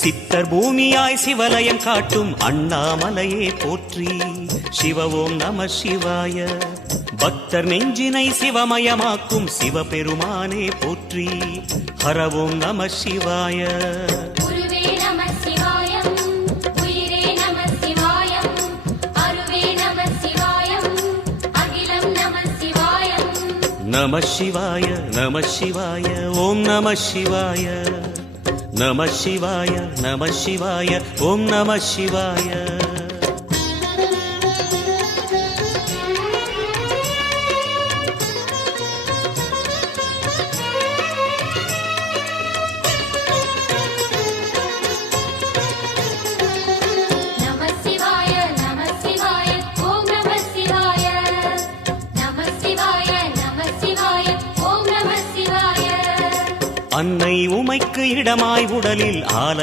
சித்தர் பூமியாய் சிவலயம் காட்டும் அண்ணாமலையே போற்றி. சிவ ஓம் நம சிவாய. பக்தர் நெஞ்சினை சிவமயமாக்கும் சிவபெருமானே போற்றி. ஹர ஓம் நம சிவாய. நம சிவாய நம சிவாய ஓம் நம சிவாய. நம சிவாய நம சிவாய ஓம் நம சிவாய. அன்னை உமைக்கு இடமாய் உடலில் ஆலை